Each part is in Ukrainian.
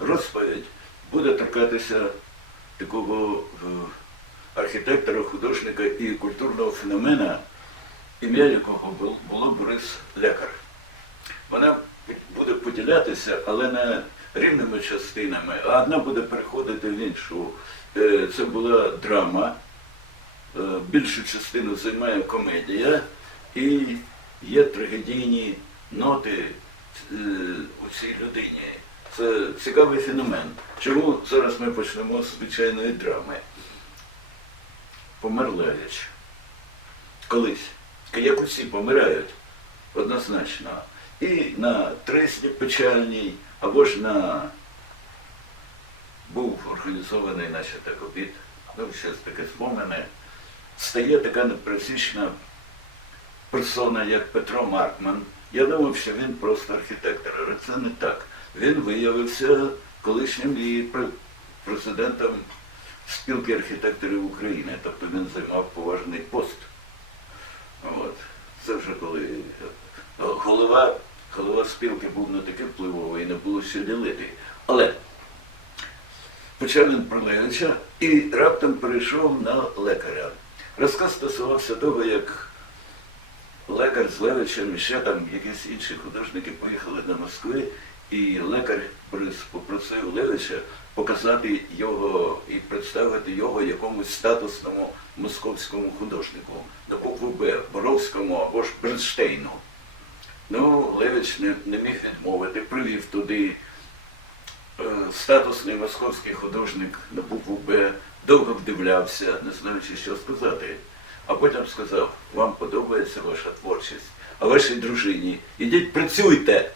розповідь буде торкатися такого е, архітектора, художника і культурного феномена, ім'я якого бу- було Борис Лекар. Вона буде поділятися, але не рівними частинами, а одна буде переходити в іншу. Е, Це була драма, е, більшу частину займає комедія і є трагедійні ноти у цій людині. Це цікавий феномен. Чому зараз ми почнемо з звичайної драми? Помер Левіч. Колись. Як усі помирають, однозначно. І на тресні печальній, або ж на був організований наче так обід, ну, щось таке спомине, стає така непросічна персона, як Петро Маркман. Я думав, що він просто архітектор, але це не так. Він виявився колишнім президентом спілки архітекторів України, тобто він займав поважний пост. От. Це вже коли е, голова, голова спілки був не такий впливовий, не було що ділити. Але почав він про Левича і раптом перейшов на лекаря. Розказ стосувався того, як лекар з Левичем і ще там якісь інші художники поїхали до Москви, і лекар попросив Левича показати його і представити його якомусь статусному московському художнику, на букву Б, Боровському або ж Бернштейну. Ну, Левич не, не міг відмовити, привів туди е, статусний московський художник на букву Б, довго вдивлявся, не знаючи, що сказати. А потім сказав, вам подобається ваша творчість, а вашій дружині, ідіть працюйте.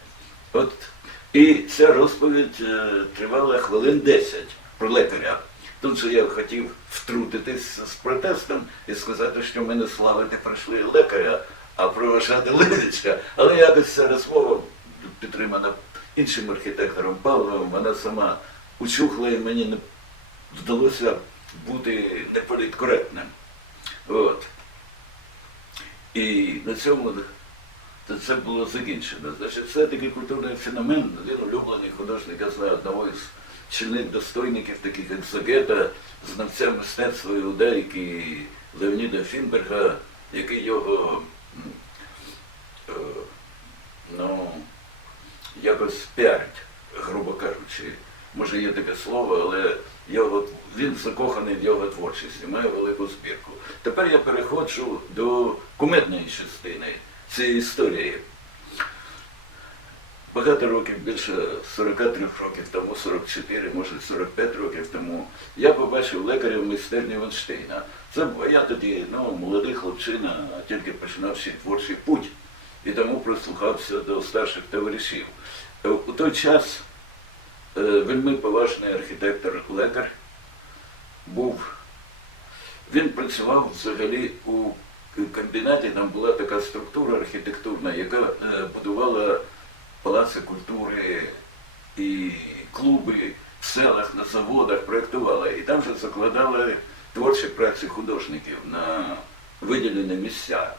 От і ця розповідь е, тривала хвилин 10 про лекаря. Тут же я хотів втрутитись з протестом і сказати, що ми не славити прийшли лекаря, а проважати Левича. Але якось ця розмова підтримана іншим архітектором Павловим, вона сама учухла і мені не вдалося бути неполіткоректним. От. І на цьому то це було закінчено. Значить, це такий культурний феномен. Він улюблений художник, я знаю одного із чільних достойників, таких як Загета, знавця мистецтва іудейки Леоніда Фінберга, який його е, ну, якось піарить, грубо кажучи. Може є таке слово, але його, він закоханий в його творчість і має велику збірку. Тепер я переходжу до кумедної частини цієї історії. Багато років, більше 43 років тому, 44, може 45 років тому, я побачив лекаря в майстерні Ванштейна. Це я тоді ну, молодий хлопчина, тільки починав свій творчий путь, і тому прислухався до старших товаришів. Е, У той час е, вельми поважний архітектор-лекар був. Він працював взагалі у комбінаті, там була така структура архітектурна, яка е, будувала палаци культури і клуби в селах, на заводах, проєктувала. І там же закладали творчі праці художників на виділені місця.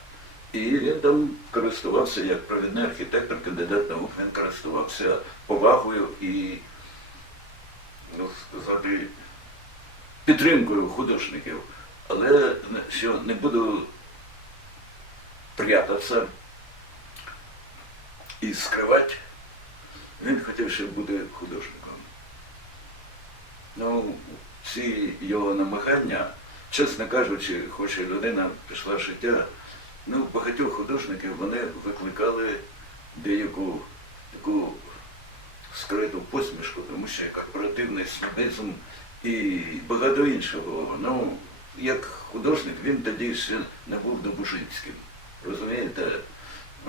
І він там користувався як провідний архітектор, кандидат наук, він користувався повагою і, ну сказати, підтримкою художників. Але що не буду прятатися і скривати, він хотів ще бути художником. Ну, ці його намагання, чесно кажучи, хоч і людина пішла в життя, ну, багатьох художників вони викликали деяку таку скриту посмішку, тому що корпоративний снобизм і багато іншого. Ну, як художник він тоді ще не був Добужинським. Розумієте?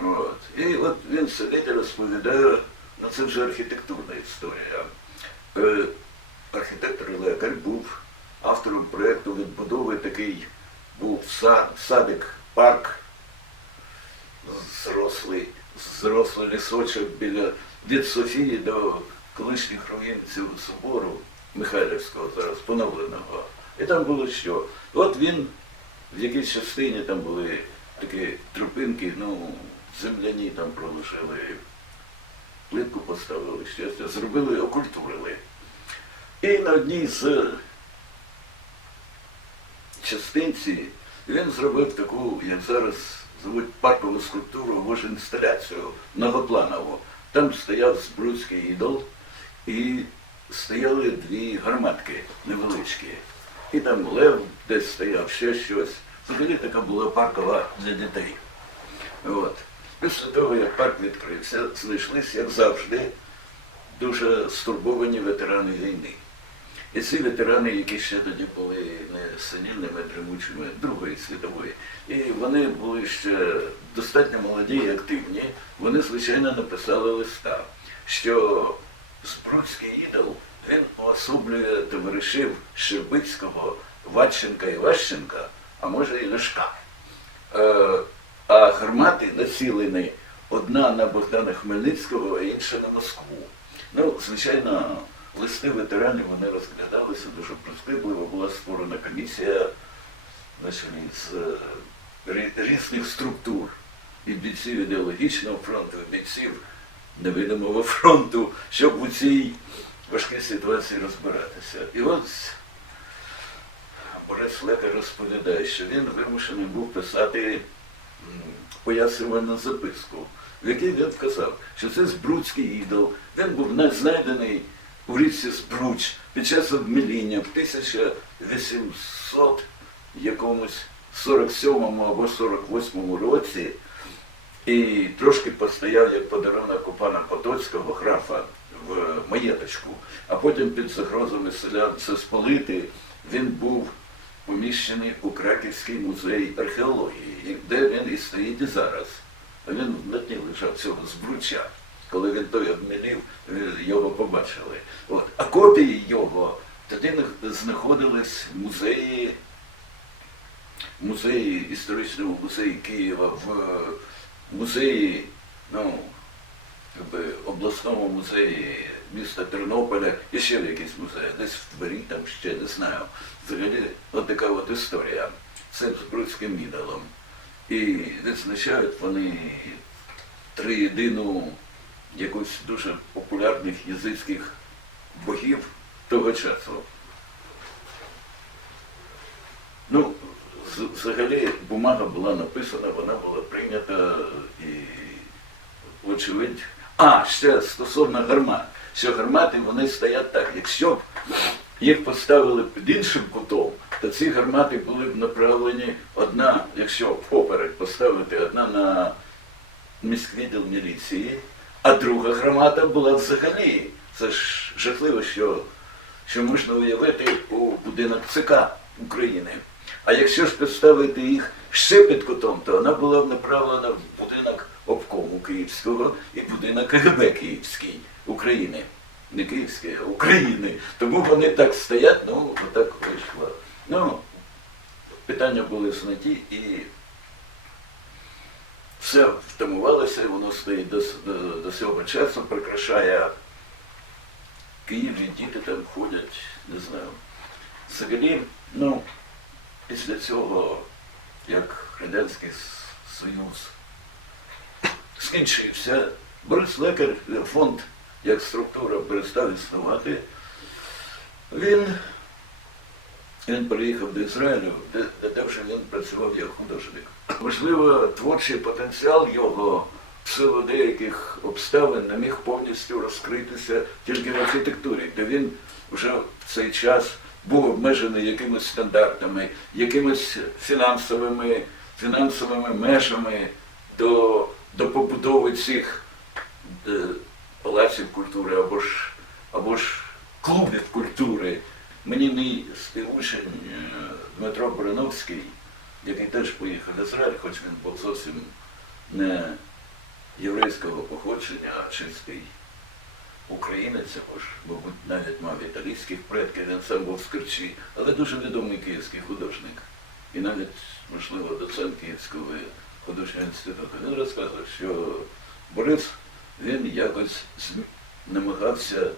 От. І от він сидить і розповідає, ну це вже архітектурна історія. Е, архітектор лекар був автором проєкту відбудови такий був садик, парк зрослий, зрослий лісочок біля від Софії до колишніх руїн цього собору Михайлівського, зараз поновленого. І там було що? От він в якійсь частині там були такі тропинки, ну, земляні там проложили плитку поставили, щастя, зробили, окультурили. І на одній з частинці він зробив таку, як зараз звуть паркову скульптуру, або інсталяцію многопланову. Там стояв Збруцький ідол і стояли дві гарматки невеличкі. І там лев десь стояв, ще щось. Взагалі така була паркова для дітей. От. Після того, як парк відкрився, знайшлись, як завжди, дуже стурбовані ветерани війни. І ці ветерани, які ще тоді були не синільними, дремучими Другої світової, і вони були ще достатньо молоді і активні, вони, звичайно, написали листа, що Збруцький ідол він уособлює товаришів Щербицького, Ватченка і Ващенка, а може і Ляшка. Е, а гармати націлені одна на Богдана Хмельницького, а інша на Москву. Ну, звичайно, листи ветеранів вони розглядалися дуже прискіпливо. Була створена комісія значить, з е, різних структур і бійців ідеологічного фронту, і бійців невидимого фронту, щоб у цій важкій ситуації розбиратися. І от Борис Лекар розповідає, що він вимушений був писати пояснювальну записку, в якій він вказав, що це Збруцький ідол. Він був знайдений у річці Збруч під час обміління в 1800 якомусь 47 або 48 році і трошки постояв як подарунок у пана Потоцького графа в маєточку, а потім під загрозами селян це спалити він був поміщений у Краківський музей археології, де він і стоїть і зараз. Він на дні лежав цього збруча. Коли він той обмінив, його побачили. От. А копії його тоді знаходились в музеї, в музеї, історичному музеї Києва, в е, музеї, ну, обласному музеї міста Тернополя і ще в якийсь музей, десь в дворі, там ще не знаю. Взагалі, от така от історія. Це з Брудським ідолом. І відзначають вони триєдину якусь дуже популярних язичських богів того часу. Ну, взагалі бумага була написана, вона була прийнята і очевидь. А, ще стосовно гармат. Що гармати вони стоять так. Якщо б їх поставили під іншим кутом, то ці гармати були б направлені одна, якщо поперек поставити одна на міськвідділ міліції, а друга гармата була взагалі. Це ж жахливо, що, що можна уявити у будинок ЦК України. А якщо ж поставити їх ще під кутом, то вона була б направлена в будинок обкому Київського і будинок КГБ Київський України. Не Київський, а України. Тому вони так стоять, ну, отак вийшло. Ну, питання були знаті і все втамувалося, воно стоїть до, до, до цього часу, прикрашає Київ, і діти там ходять, не знаю. Взагалі, ну, після цього, як Радянський Союз скінчився, Борис Лекар, фонд як структура перестав існувати, він, він приїхав до Ізраїлю, де, де, вже він працював як художник. Можливо, творчий потенціал його в силу деяких обставин не міг повністю розкритися тільки в архітектурі, де він вже в цей час був обмежений якимись стандартами, якимись фінансовими, фінансовими межами до, до побудови цих е, палаців культури або ж, або ж клубів культури. Мені мій співучень е, Дмитро Барановський, який теж поїхав в Ізраїль, хоч він був зовсім не єврейського походження, а чистий українець, або ж, мабуть, навіть мав італійських предків, він сам був з Керчі, але дуже відомий київський художник. І навіть, можливо, доцент Київського художнього інституту. Він розказував, що Борис він якось намагався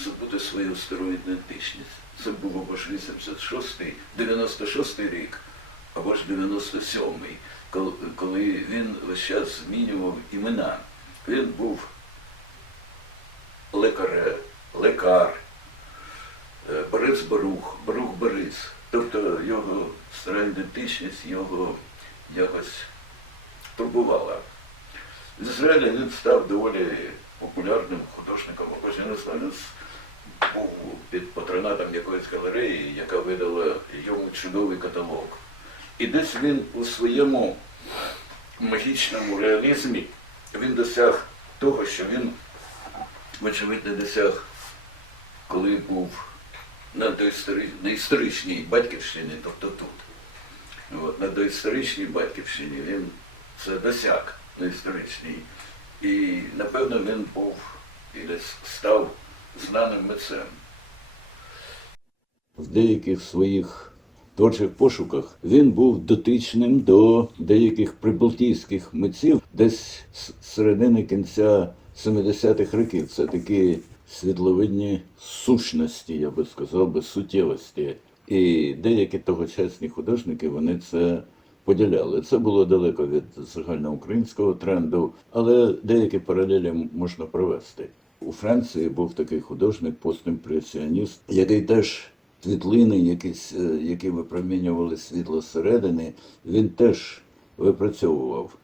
забути свою стару ідентичність. Це був або ж 86-й, 96-й рік, або ж 97-й, коли, коли він весь час змінював імена. Він був лекаре, лекар, е, Борис Барух, Барух Борис. Тобто його стара ідентичність його якось турбувала. З Ізраїля він став доволі популярним художником, хоч він був під патронатом якоїсь галереї, яка видала йому чудовий каталог. І десь він у своєму магічному реалізмі він досяг того, що він, вочевидь, не досяг, коли був на, доістори... на історичній батьківщині, тобто тут. От, на доісторичній батьківщині він це досяг історичній. І напевно він був і десь став знаним митцем. В деяких своїх творчих пошуках він був дотичним до деяких прибалтійських митців десь з середини кінця 70-х років. Це такі світловидні сущності, я би сказав, би суттєвості. І деякі тогочасні художники вони це поділяли. Це було далеко від загальноукраїнського тренду, але деякі паралелі можна провести. У Франції був такий художник, постімпресіоніст, який теж світлини, якісь, е, які випромінювали світло зсередини, він теж випрацьовував.